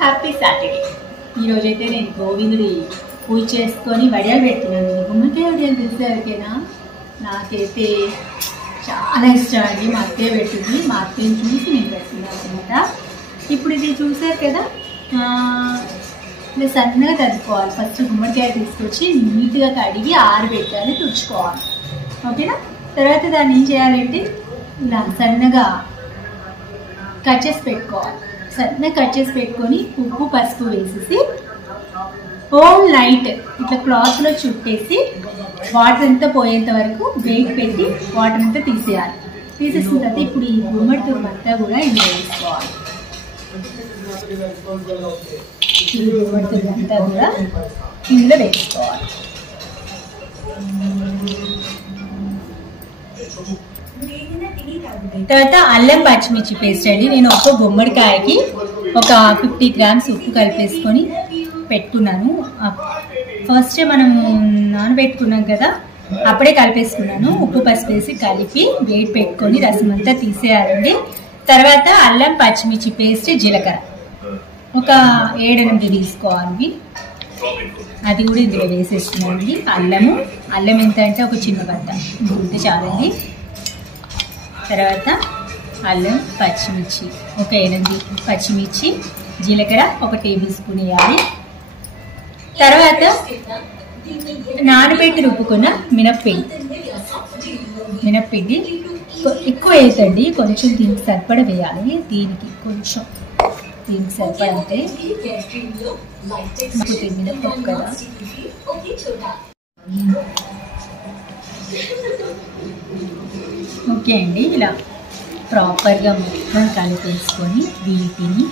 Happy Saturday. ఈరోజైతే నేను గోవిందుడి పూజ చేసుకొని వడియాలు పెడుతున్నాను. గుమ్మడికాయ వడియాలు తెలిసేవరకైనా నాకైతే చాలా ఇష్టం అండి. మా అత్తయ్య పెడుతుంది, మా అత్తయ్యని చూసి నేను పెడుతున్నాను అనమాట. ఇప్పుడు ఇది చూసారు కదా, ఇలా సన్నగా తగ్గుకోవాలి. ఫస్ట్ గుమ్మడికాయ తీసుకొచ్చి నీట్గా కడిగి ఆరబెట్టాలి, తుడుచుకోవాలి. ఓకేనా? తర్వాత దాన్ని ఏం చేయాలంటే ఇలా సన్నగా కట్ చేసి పెట్టుకోవాలి. సన్నగా కట్ చేసి పెట్టుకొని ఉప్పు పసుపు వేసేసి హోల్ నైట్ ఇట్లా క్లాత్లో చుట్టేసి వాటర్ అంతా పోయేంత వరకు వెయిట్ పెట్టి వాటర్ అంతా తీసేయాలి. తీసేసిన తర్వాత ఇప్పుడు ఈ గుమ్మడి తురుము అంతా కూడా ఇందులో వేసుకోవాలి. ఈ గుమ్మడి తురుము అంతా కూడా ఇందులో వేసుకోవాలి. తర్వాత అల్లం పచ్చిమిర్చి పేస్ట్ అండి. నేను ఒక గుమ్మడికాయకి ఒక 50 grams ఉప్పు కలిపేసుకొని పెట్టుకున్నాను. ఫస్ట్ మనం నానబెట్టుకున్నాం కదా, అప్పుడే కలిపేసుకున్నాను. ఉప్పు పసుపు వేసి కలిపి వేడి పెట్టుకొని రసం అంతా తీసేయాలండి. తర్వాత అల్లం పచ్చిమిర్చి పేస్ట్, జీలకర్ర ఒక 7-8 తీసుకోవాలి. అది కూడా ఇందులో వేసేస్తున్నానండి. అల్లం ఎంత అంటే ఒక చిన్న బద్ద ఇంత చాలండి. తర్వాత అల్లం పచ్చిమిర్చి ఒక 8 పచ్చిమిర్చి, జీలకర్ర ఒక టేబుల్ స్పూన్ వేయాలి. తర్వాత నానబెట్టి రుబ్బుకున్న మినప్పిండి ఎక్కువ వేయద్దండి, కొంచెం దీనికి సరిపడ వేయాలి. దీనికి సరిపడ అంటే మినపప్పు కదా. ఓకే అండి, ఇలా ప్రాపర్గా మొత్తం కలిపేసుకొని వీటిని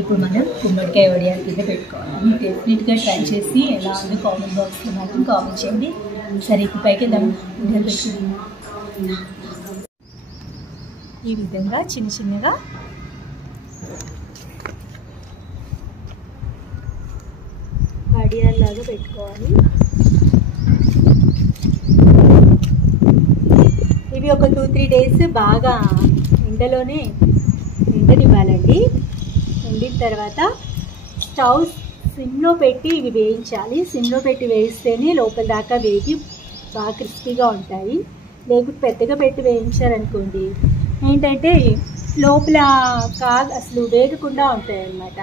ఇప్పుడు మనం గుమ్మడికాయ వడియాల కింద పెట్టుకోవాలి. మీరు డెఫినెట్గా ట్రై చేసి ఎలా ఉంది కామెంట్ బాక్స్లో మాత్రం కామెంట్ చేయండి. సరే, ఇప్పుడు పైకి వడియాలు పెట్టుకుందాం. ఈ విధంగా చిన్న చిన్నగా వడియాల్లాగా పెట్టుకోవాలి. ఇవి ఒక 2-3 days బాగా ఎండలోనే ఎండనివ్వాలండి. ఎండిన తర్వాత స్టవ్ సిమ్లో పెట్టి ఇవి వేయించాలి. సిమ్లో పెట్టి వేయిస్తేనే లోపల దాకా వేగి బాగా క్రిస్పీగా ఉంటాయి. లేకపోతే పెద్దగా పెట్టి వేయించారనుకోండి ఏంటంటే లోపల అసలు వేగకుండా ఉంటాయి అన్నమాట.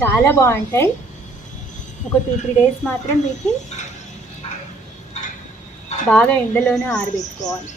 చాలా బాగుంటాయి. ఒక 2-3 days మాత్రం వీటిని బాగా ఎండలోనే ఆరబెట్టుకోవాలి.